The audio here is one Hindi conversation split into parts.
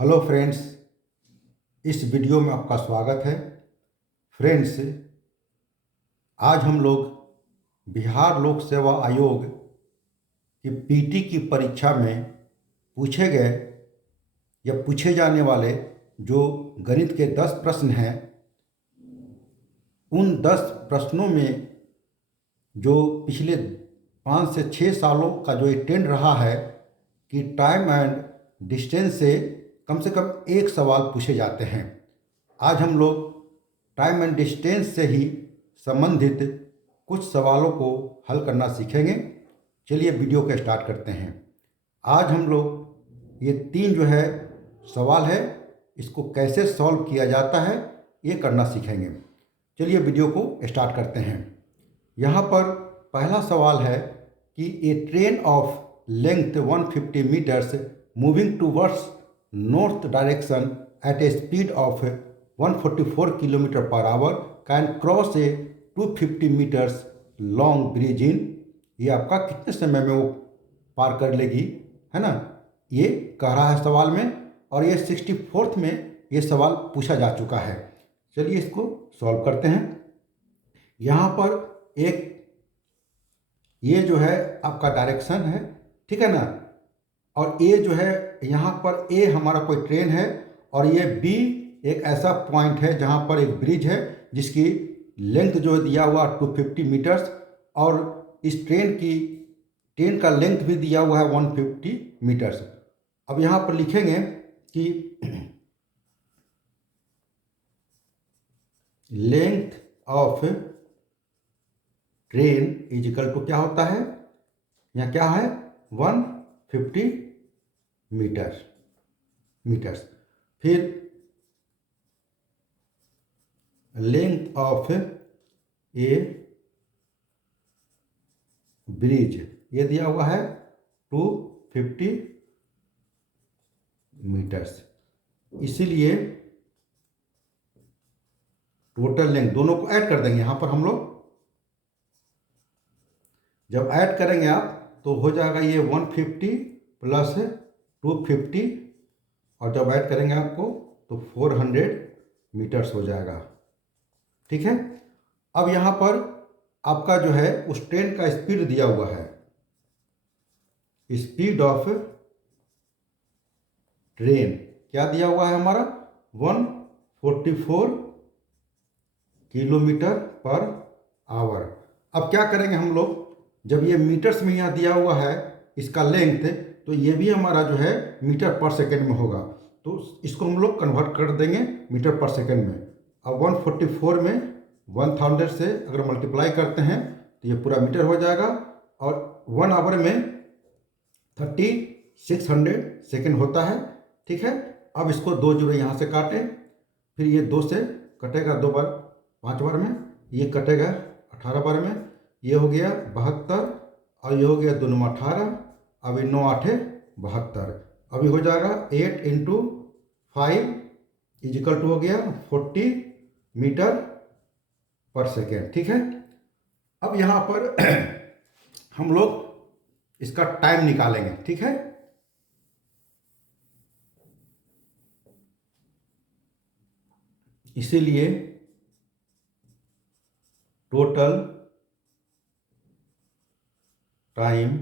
हेलो फ्रेंड्स, इस वीडियो में आपका स्वागत है। फ्रेंड्स, आज हम लोग बिहार लोक सेवा आयोग की पीटी की परीक्षा में पूछे गए या पूछे जाने वाले जो गणित के 10 प्रश्न हैं, उन 10 प्रश्नों में जो पिछले 5 से 6 सालों का जो एक ट्रेंड रहा है कि टाइम एंड डिस्टेंस से कम एक सवाल पूछे जाते हैं। आज हम लोग टाइम एंड डिस्टेंस से ही संबंधित कुछ सवालों को हल करना सीखेंगे। चलिए वीडियो को स्टार्ट करते हैं। आज हम लोग ये 3 जो है सवाल है, इसको कैसे सॉल्व किया जाता है ये करना सीखेंगे। चलिए वीडियो को स्टार्ट करते हैं। यहाँ पर पहला सवाल है कि a train of length 150 metres moving towards north direction at a speed of 144 kilometre per hour can cross a 250 metres long bridge in. ये आपका कितने समय में वो पार कर लेगी, है ना, ये कह रहा है सवाल में। और ये 64th में ये सवाल पूछा जा चुका है। चलिए इसको सॉल्व करते हैं। यहाँ पर एक ये जो है आपका डायरेक्शन है, ठीक है ना, और ए जो है यहाँ पर ए हमारा कोई ट्रेन है और ये बी एक ऐसा पॉइंट है जहाँ पर एक ब्रिज है जिसकी लेंथ जो है दिया हुआ 250 मीटर्स, और इस ट्रेन का लेंथ भी दिया हुआ है 150 मीटर्स। अब यहाँ पर लिखेंगे कि length of train is equal to क्या होता है, यहाँ क्या है 150 मीटर्स। फिर लेंथ ऑफ ए ब्रिज ये दिया हुआ है 250 मीटर्स। इसीलिए टोटल लेंथ दोनों को ऐड कर देंगे। यहाँ पर हम लोग जब ऐड करेंगे आप तो हो जाएगा ये 150 प्लस 250, और जब ऐड करेंगे आपको तो 400 मीटर्स हो जाएगा, ठीक है। अब यहाँ पर आपका जो है उस ट्रेन का स्पीड दिया हुआ है, स्पीड ऑफ ट्रेन क्या दिया हुआ है हमारा 144 किलोमीटर पर आवर। अब क्या करेंगे हम लोग, जब ये मीटर्स में यहाँ दिया हुआ है इसका लेंथ, तो ये भी हमारा जो है मीटर पर सेकंड में होगा, तो इसको हम लोग कन्वर्ट कर देंगे मीटर पर सेकंड में। अब 144 में 1000 से अगर मल्टीप्लाई करते हैं तो ये पूरा मीटर हो जाएगा, और 1 आवर में 3600 सेकंड होता है, ठीक है। अब इसको 2 जीरो यहाँ से काटें, फिर ये 2 से कटेगा 2 बार 5 बार में, ये कटेगा 18 बार में, ये हो गया 72, और ये हो गया 2 9 18, अब ये 9 8 72। अभी हो जाएगा 8 इंटू 5 इज इक्वल टू हो गया 40 मीटर पर सेकेंड, ठीक है। अब यहाँ पर हम लोग इसका टाइम निकालेंगे, ठीक है। इसीलिए total time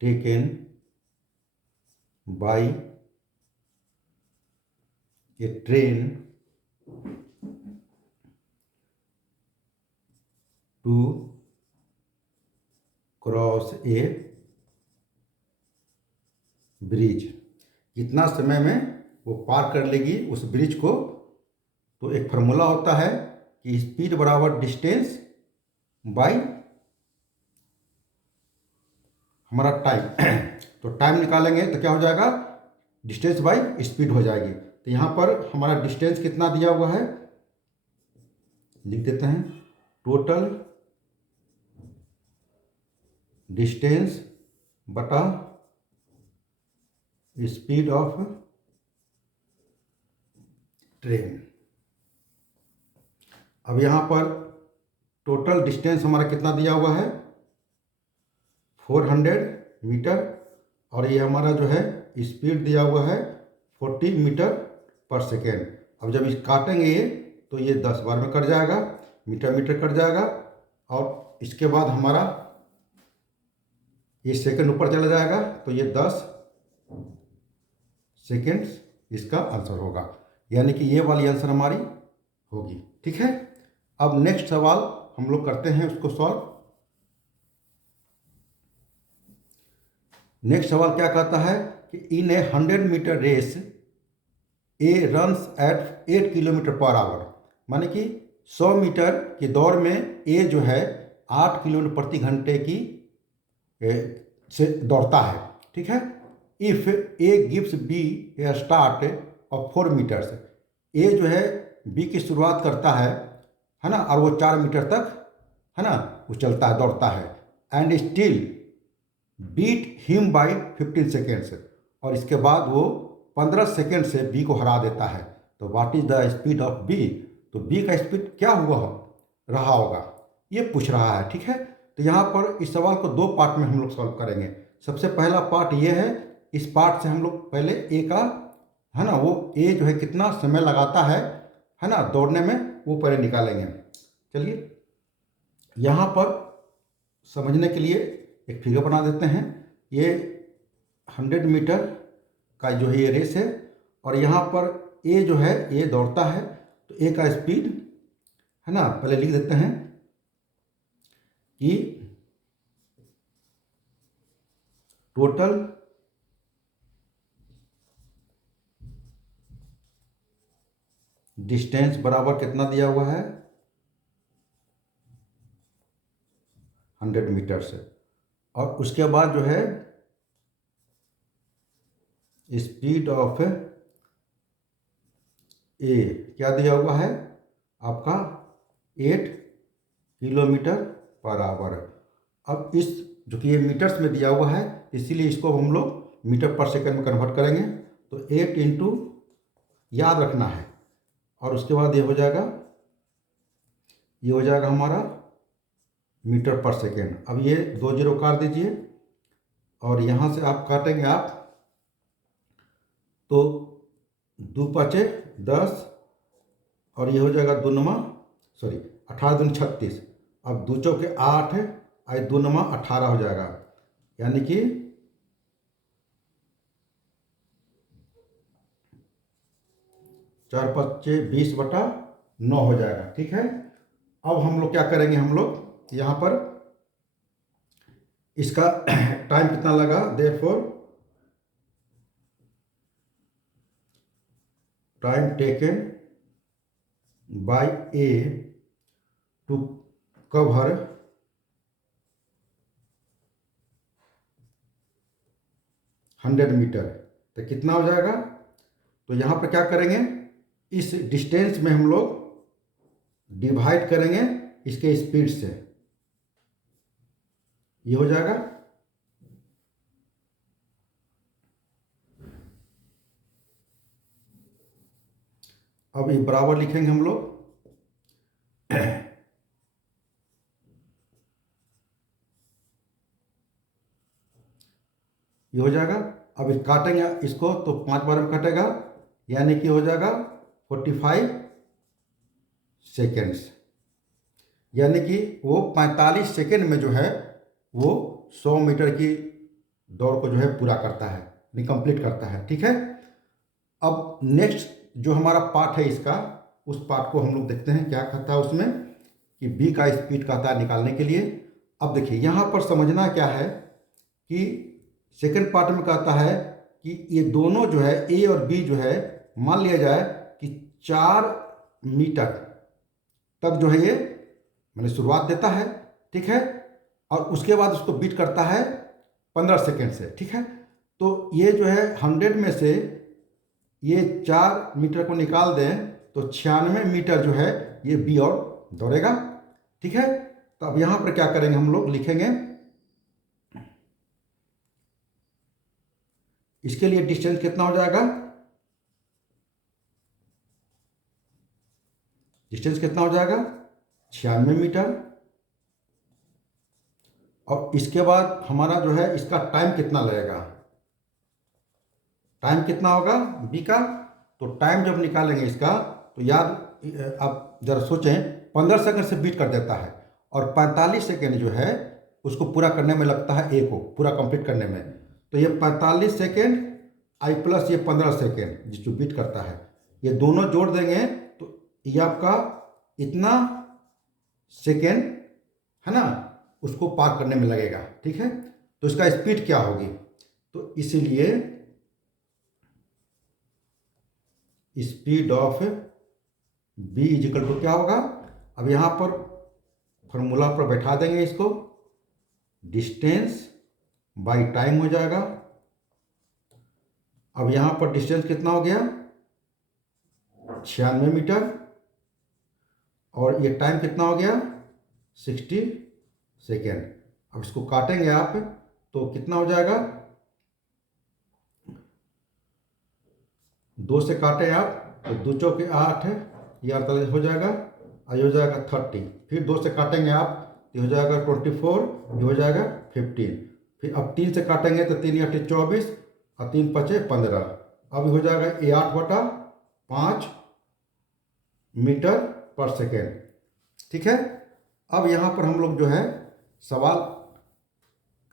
taken by a train to cross a bridge, कितना समय में वो पार कर लेगी उस ब्रिज को। तो एक फार्मूला होता है कि स्पीड बराबर डिस्टेंस बाय हमारा टाइम। तो टाइम निकालेंगे तो क्या हो जाएगा, डिस्टेंस बाय स्पीड हो जाएगी। तो यहाँ पर हमारा डिस्टेंस कितना दिया हुआ है, लिख देते हैं, टोटल डिस्टेंस बटा स्पीड ऑफ ट्रेन। अब यहाँ पर टोटल डिस्टेंस हमारा कितना दिया हुआ है 400 मीटर, और ये हमारा जो है स्पीड दिया हुआ है 40 मीटर पर सेकेंड। अब जब इस काटेंगे ये तो ये 10 बार में कट जाएगा, मीटर मीटर कट जाएगा, और इसके बाद हमारा ये सेकंड ऊपर चला जाएगा तो ये 10 सेकेंड्स इसका आंसर होगा, यानी कि ये वाली आंसर हमारी होगी। ठीक है, अब नेक्स्ट सवाल हम लोग करते हैं उसको सॉल्व। नेक्स्ट सवाल क्या कहता है कि in a 100 metre race A runs at 8 kilometre per hour, माने कि 100 मीटर की दौड़ में ए जो है 8 किलोमीटर प्रति घंटे की से दौड़ता है। ठीक है, if A gives B a start of 4 metres, A जो है बी की शुरुआत करता है ना, और वो 4 मीटर तक है ना वो चलता है, दौड़ता है, and still beat him by 15 seconds, और इसके बाद वो 15 सेकेंड से बी को हरा देता है। तो what is the speed of B, तो बी का स्पीड क्या हुआ रहा होगा ये पूछ रहा है। ठीक है, तो यहाँ पर इस सवाल को 2 पार्ट में हम लोग सॉल्व करेंगे। सबसे पहला पार्ट ये है, इस पार्ट से हम लोग पहले ए का है ना वो ए जो है कितना समय लगाता है ना दौड़ने में, वो पहले निकालेंगे। चलिए यहाँ पर समझने के लिए एक फिगर बना देते हैं। ये 100 मीटर का जो है ये रेस है, और यहाँ पर ए जो है ये दौड़ता है, तो ए का स्पीड है ना पहले लिख देते हैं कि टोटल डिस्टेंस बराबर कितना दिया हुआ है 100 मीटर से, और उसके बाद जो है स्पीड ऑफ ए क्या दिया हुआ है आपका 8 किलोमीटर पर आवर। अब इस जो कि ये मीटर्स में दिया हुआ है, इसीलिए इसको हम लोग मीटर पर सेकंड में कन्वर्ट करेंगे। तो 8 इंटू याद रखना है, और उसके बाद ये हो जाएगा हमारा मीटर पर सेकेंड। अब ये 2 जीरो काट दीजिए, और यहाँ से आप काटेंगे आप तो 2 पचे 10, और ये हो जाएगा 2 नमा 18 दूनी 36, अब 2 चौके 8 आई 2 नमा 18 हो जाएगा, यानी कि 4 पच्चे 20/9 हो जाएगा। ठीक है, अब हम लोग क्या करेंगे, हम लोग यहाँ पर इसका टाइम कितना लगा, therefore time taken by A to cover 100 metre, तो कितना हो जाएगा। तो यहाँ पर क्या करेंगे, इस डिस्टेंस में हम लोग डिवाइड करेंगे इसके स्पीड से, ये हो जाएगा। अब ये बराबर लिखेंगे हम लोग, ये हो जाएगा। अब इस काटेंगे इसको तो 5 बार में कटेगा, यानी कि हो जाएगा 45 सेकेंड्स, यानी कि वो 45 सेकेंड में जो है वो 100 मीटर की दौड़ को जो है पूरा करता है, कंप्लीट करता है। ठीक है, अब नेक्स्ट जो हमारा पार्ट है इसका, उस पार्ट को हम लोग देखते हैं क्या कहता है उसमें, कि बी का स्पीड कहता है निकालने के लिए। अब देखिए यहाँ पर समझना क्या है कि सेकंड पार्ट में कहता है कि ये दोनों जो है ए और बी जो है मान लिया जाए कि 4 मीटर तक जो है ये मैंने शुरुआत देता है। ठीक है, और उसके बाद उसको बीट करता है 15 सेकेंड से। ठीक है, तो ये जो है 100 में से ये 4 मीटर को निकाल दें तो 96 मीटर जो है ये बी और दौड़ेगा। ठीक है, तो अब यहाँ पर क्या करेंगे, हम लोग लिखेंगे इसके लिए डिस्टेंस कितना हो जाएगा, डिस्टेंस कितना हो जाएगा 96 मीटर, और इसके बाद हमारा जो है इसका टाइम कितना लगेगा, टाइम कितना होगा बी का, तो टाइम जब निकालेंगे इसका तो याद आप जरा सोचें, 15 सेकंड से बीट कर देता है और 45 सेकंड जो है उसको पूरा करने में लगता है ए को पूरा कंप्लीट करने में। तो ये 45 सेकंड आई प्लस ये 15 सेकंड जिसको बीट करता है, ये दोनों जोड़ देंगे तो ये आपका इतना सेकंड है ना उसको पार करने में लगेगा। ठीक है, तो इसका स्पीड क्या होगी, तो इसलिए speed of B is equal to क्या होगा, अब यहाँ पर फॉर्मूला पर बैठा देंगे इसको, डिस्टेंस बाई टाइम हो जाएगा। अब यहाँ पर डिस्टेंस कितना हो गया 96 मीटर और ये टाइम कितना हो गया 60 सेकेंड। अब इसको काटेंगे आप तो कितना हो जाएगा, 2 से काटें आप तो 2 चौके 8 है, ये 48 हो जाएगा और ये हो जाएगा 30, फिर 2 से काटेंगे आप ये हो जाएगा 24, ये हो जाएगा 15, फिर अब 3 से काटेंगे तो 3 8 24 और 3 5 15, अब हो जाएगा ये 8/5 मीटर पर सेकेंड। ठीक है, अब यहाँ पर हम लोग जो है सवाल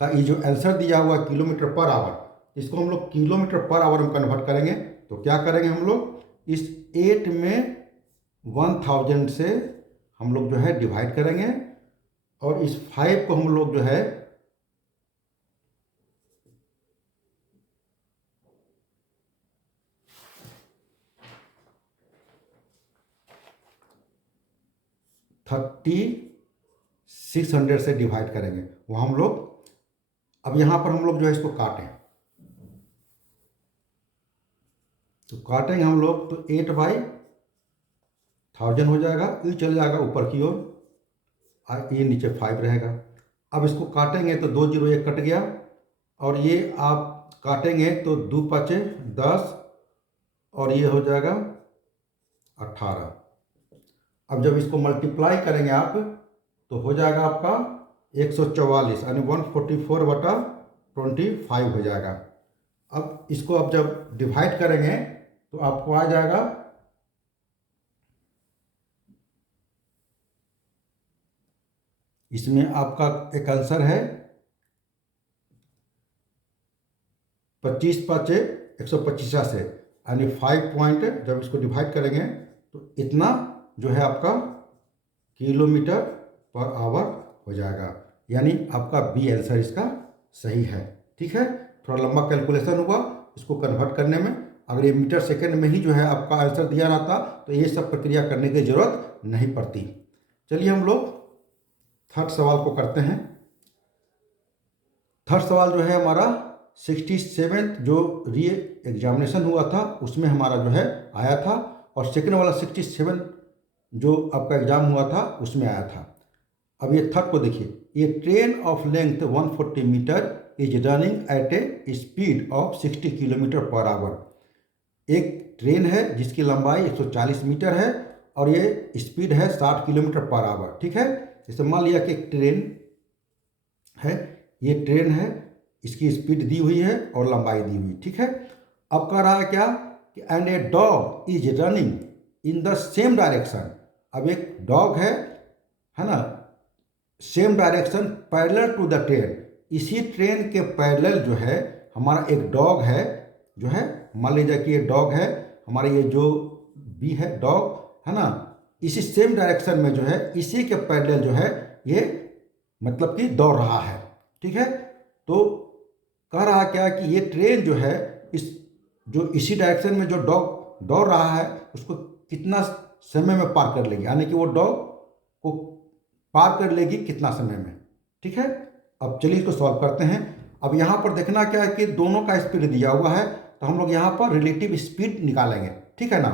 का ये जो आंसर दिया हुआ किलोमीटर पर आवर, इसको हम लोग किलोमीटर पर आवर में कन्वर्ट करेंगे। तो क्या करेंगे हम लोग इस 8 में 1000 से हम लोग जो है डिवाइड करेंगे और इस 5 को हम लोग जो है थर्टी 600 से डिवाइड करेंगे, वो हम लोग अब यहाँ पर हम लोग जो है इसको काटें तो काटेंगे हम लोग तो 8/1000 हो जाएगा, ये चल जाएगा ऊपर की ओर और ये नीचे 5 रहेगा। अब इसको काटेंगे तो 2 0 1 कट गया और ये आप काटेंगे तो 2 5 10 और ये हो जाएगा 18। अब जब इसको मल्टीप्लाई करेंगे आप तो हो जाएगा आपका 144 यानी 144/25 हो जाएगा। अब इसको अब जब डिवाइड करेंगे तो आपको आ जाएगा इसमें आपका एक आंसर है 25 5 125 से यानी 5 पॉइंट, जब इसको डिवाइड करेंगे तो इतना जो है आपका किलोमीटर पर आवर हो जाएगा, यानी आपका बी आंसर इसका सही है। ठीक है, थोड़ा लंबा कैलकुलेशन हुआ इसको कन्वर्ट करने में, अगर ये मीटर सेकंड में ही जो है आपका आंसर दिया रहता तो ये सब प्रक्रिया करने की ज़रूरत नहीं पड़ती। चलिए हम लोग थर्ड सवाल को करते हैं। थर्ड सवाल जो है हमारा 67 जो री एग्जामिनेशन हुआ था उसमें हमारा जो है आया था और सेकंड वाला 67 जो आपका एग्ज़ाम हुआ था उसमें आया था। अब ये थर्ड को देखिए, ये train of length 140 metre is running at a speed of 60 kilometre per hour. एक ट्रेन है जिसकी लंबाई 140 मीटर है और ये स्पीड है 60 किलोमीटर पर आवर। ठीक है, जैसे मान लिया कि एक ट्रेन है, ये ट्रेन है, इसकी स्पीड दी हुई है और लंबाई दी हुई। ठीक है, अब कह रहा है क्या कि and a dog is running in the same direction. अब एक डॉग है ना, same direction parallel to the train, इसी ट्रेन के पैरेलल जो है हमारा एक डॉग है जो है, मान लीजिए कि ये डॉग है हमारा, ये जो बी है डॉग है ना, इसी सेम डायरेक्शन में जो है इसी के पैरेलल जो है ये मतलब कि दौड़ रहा है। ठीक है, तो कह रहा क्या कि ये ट्रेन जो है इसी डायरेक्शन में जो डॉग दौड़ रहा है उसको कितना समय में पार कर लेगी, यानी कि वो डॉग को पार कर लेगी कितना समय में। ठीक है, अब चलिए इसको सॉल्व करते हैं। अब यहाँ पर देखना क्या है कि दोनों का स्पीड दिया हुआ है तो हम लोग यहाँ पर रिलेटिव स्पीड निकालेंगे। ठीक है ना,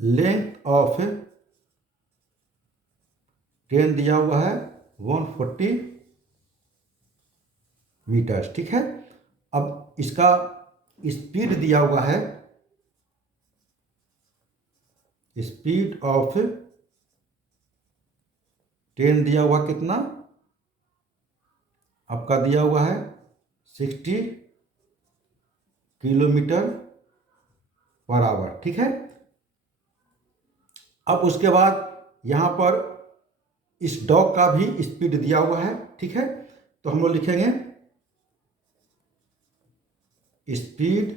लेंथ ऑफ ट्रेन दिया हुआ है 140 मीटर्स। ठीक है, अब इसका स्पीड दिया हुआ है, स्पीड ऑफ ट्रेन दिया हुआ कितना आपका दिया हुआ है 60 किलोमीटर पर आवर, ठीक है। अब उसके बाद यहाँ पर इस डॉग का भी स्पीड दिया हुआ है, ठीक है। तो हम लोग लिखेंगे स्पीड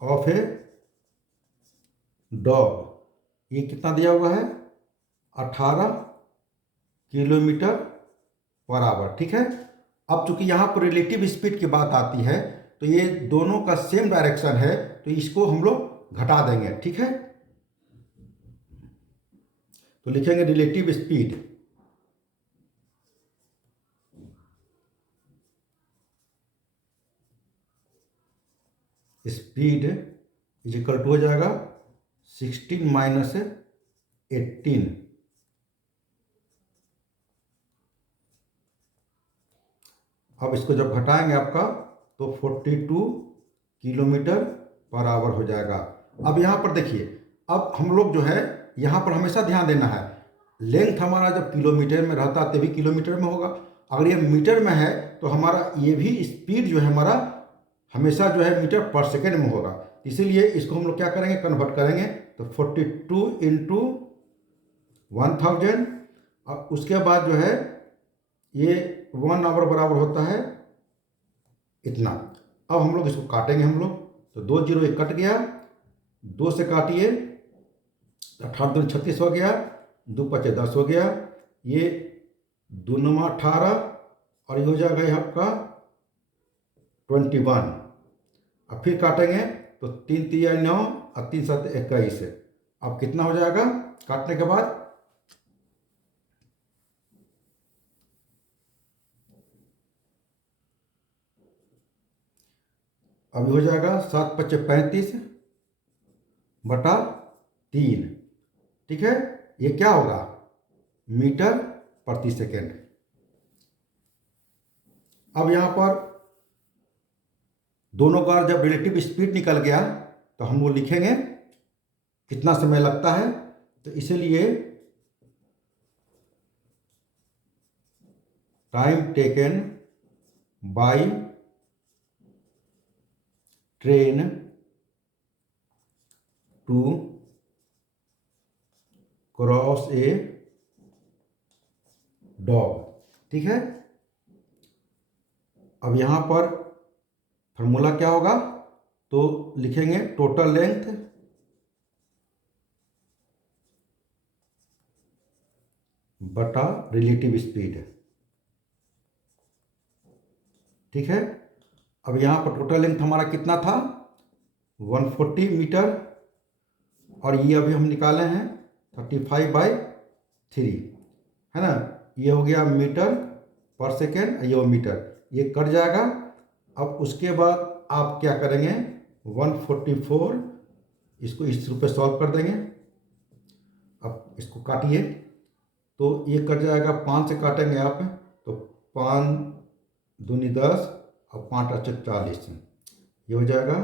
ऑफ ए डॉग, ये कितना दिया हुआ है 18 किलोमीटर पर आवर, ठीक है। अब चूंकि यहाँ पर रिलेटिव स्पीड की बात आती है तो ये दोनों का सेम डायरेक्शन है, तो इसको हम लोग घटा देंगे, ठीक है। तो लिखेंगे relative speed speed is equal to हो जाएगा 16 माइनस 18। अब इसको जब घटाएंगे आपका तो 42 किलोमीटर पर आवर हो जाएगा। अब यहाँ पर देखिए, अब हम लोग जो है यहाँ पर हमेशा ध्यान देना है, लेंथ हमारा जब किलोमीटर में रहता है तभी किलोमीटर में होगा। अगर ये मीटर में है तो हमारा ये भी स्पीड जो है हमारा हमेशा जो है मीटर पर सेकेंड में होगा। इसीलिए इसको हम लोग क्या करेंगे, कन्वर्ट करेंगे। तो 42 इंटू 1000, और उसके बाद जो है ये 1 आवर बराबर होता है इतना। अब हम लोग इसको काटेंगे हम लोग, तो 2 0 एक कट गया, 2 से काटिए 18 दूनी 36 हो गया, 2 5 10 हो गया, ये 2 9 18 और ये हो जाएगा ये आपका 21। अब फिर काटेंगे तो 3 3 9 और 3 7 21। अब कितना हो जाएगा काटने के बाद, अब हो जाएगा 7 5 35 बटा 3, ठीक है। ये क्या होगा मीटर प्रति सेकेंड। अब यहाँ पर दोनों का जब रिलेटिव स्पीड निकल गया तो हम वो लिखेंगे कितना समय लगता है। तो इसलिए time taken by train to cross a dog, ठीक है। अब यहाँ पर फार्मूला क्या होगा, तो लिखेंगे टोटल लेंथ बटा रिलेटिव स्पीड, ठीक है। अब यहाँ पर टोटल लेंथ हमारा कितना था 140 मीटर, और ये अभी हम निकाले हैं 35/3, है ना। ये हो गया मीटर पर सेकेंड, ये वो मीटर, ये कट जाएगा। अब उसके बाद आप क्या करेंगे 144, इसको इस रूप में सॉल्व कर देंगे। अब इसको काटिए तो ये कट जाएगा, 5 से काटेंगे आप तो 5 दूनी 10 और 5 अच्छे 40, ये हो जाएगा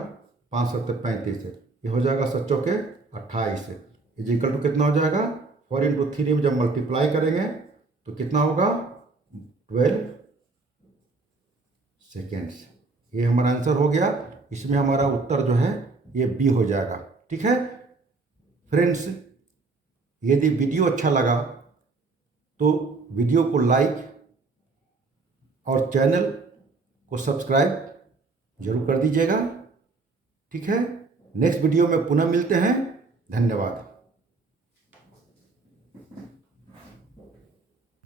5 7 35, ये हो जाएगा 7 चौके 28। इज इक्वल टू कितना हो जाएगा 4 इंटू 3 में जब मल्टीप्लाई करेंगे तो कितना होगा 12 सेकेंड्स। ये हमारा आंसर हो गया। इसमें हमारा उत्तर जो है ये बी हो जाएगा, ठीक है। फ्रेंड्स, यदि वीडियो अच्छा लगा तो वीडियो को लाइक और चैनल को सब्सक्राइब जरूर कर दीजिएगा, ठीक है। नेक्स्ट वीडियो में पुनः मिलते हैं। धन्यवाद।